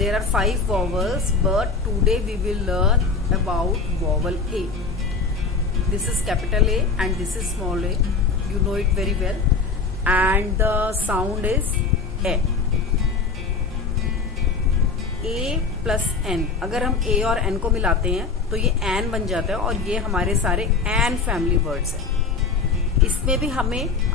There are 5 vowels, but today we will learn about vowel A. This is capital A and this is small a. You know it very well. And the sound is A. A plus N. अगर हम A और N को मिलाते हैं तो ये N बन जाता है और ये हमारे सारे N फैमिली वर्ड्स हैं। इसमें भी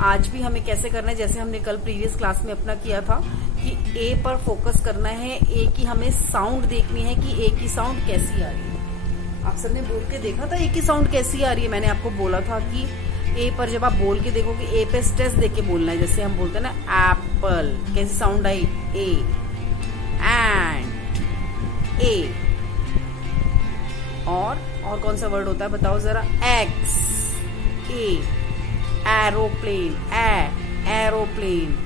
आज भी हमें कैसे करना है, जैसे हमने कल प्रीवियस क्लास में अपना किया था कि ए पर फोकस करना है, ए की हमें साउंड देखनी है कि ए की साउंड कैसी आ रही है। आप सबने बोल के देखा था ए की साउंड कैसी आ रही है। मैंने आपको बोला था कि ए पर जब आप बोल के देखोगे, ए पे स्ट्रेस दे के बोलना है। जैसे हम बोलते हैं ना एप्पल, कैसी साउंड आई ए, एंड ए। और कौन सा वर्ड होता है बताओ जरा, एक्स, ए, एरोप्लेन, एरोप्लेन,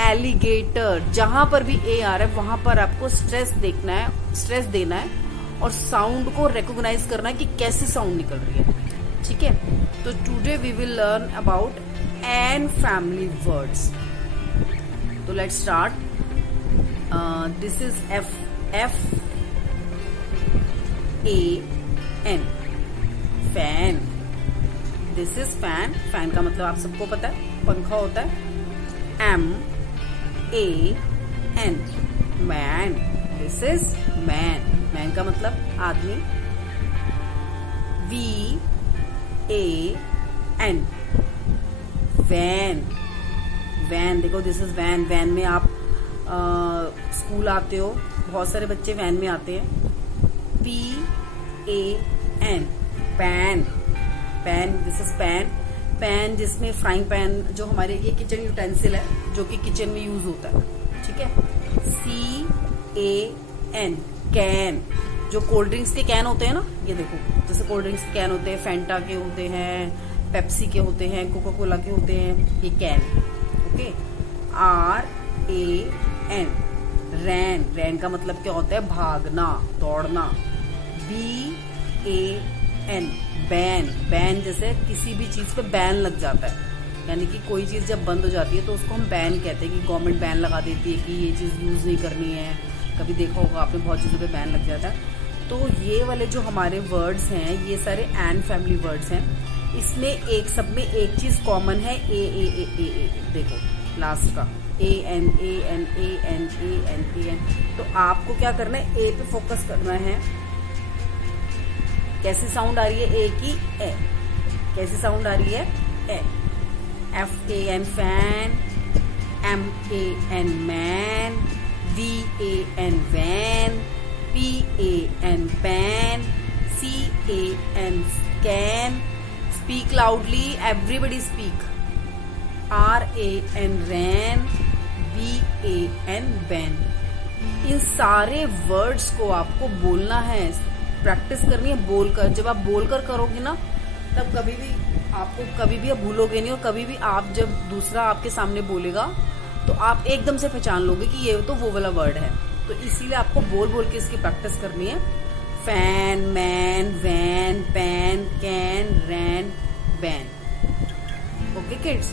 एलिगेटर। जहां पर भी ए आ रहा है वहां पर आपको स्ट्रेस देखना है, स्ट्रेस देना है और साउंड को रिकॉग्नाइज करना है कि कैसी साउंड निकल रही है। ठीक है, तो today we will learn about an family words. तो let's start. This is F, F A N, fan. This is fan, fan का मतलब आप सबको पता है पंखा होता है। M A N, man. This is man, man का मतलब आदमी। V A N, van, van. देखो दिस इज वैन, वैन में आप स्कूल आते हो, बहुत सारे बच्चे वैन में आते हैं। P A N, pan, pan. This is pan, pan जिसमें फ्राइंग पैन, जो हमारे ये किचन यूटेंसिल है जो कि किचन में यूज होता है। ठीक है। सी ए एन, कैन। जो कोल्ड ड्रिंक्स के कैन होते हैं ना, ये देखो जैसे कोल्ड ड्रिंक्स के कैन होते हैं, फैंटा के होते हैं, पेप्सी के होते हैं, कोका कोला के होते हैं, ये can. Okay. R A N, ran. Ran का मतलब क्या होता है, भागना, दौड़ना। B A N, ban. Ban जैसे किसी भी चीज पे बैन लग जाता है, यानी कि कोई चीज जब बंद हो जाती है तो उसको हम बैन कहते हैं कि गवर्नमेंट बैन लगा देती है कि ये चीज यूज नहीं करनी है। कभी देखा होगा आपने, बहुत चीजों पे बैन लग जाता है। तो ये वाले जो हमारे वर्ड्स हैं ये सारे एन फैमिली वर्ड्स हैं। इसमें एक, सब में एक चीज कॉमन है, ए ए ए ए ए। देखो लास्ट का A N, A N, A N, A N, A N. तो आपको क्या करना है, ए पे फोकस करना है। कैसी साउंड आ रही है ए की, ए। कैसी साउंड आ रही है, A. F A N, fan. M A N, man. V A N, van. P A N, pan. C A N, can. Speak loudly, everybody speak. R A N, ran. B A N, ban. इन सारे words को आपको बोलना है, practice करनी है बोलकर। जब आप बोलकर करोगे ना, तब कभी भी आपको, कभी भी आप भूलोगे नहीं, और कभी भी आप जब दूसरा आपके सामने बोलेगा तो आप एकदम से पहचान लोगे कि ये तो वो वाला वर्ड है। तो इसीलिए आपको बोल बोल के इसकी प्रैक्टिस करनी है। Fan, man, van, pan, can, ran, ban. Okay kids.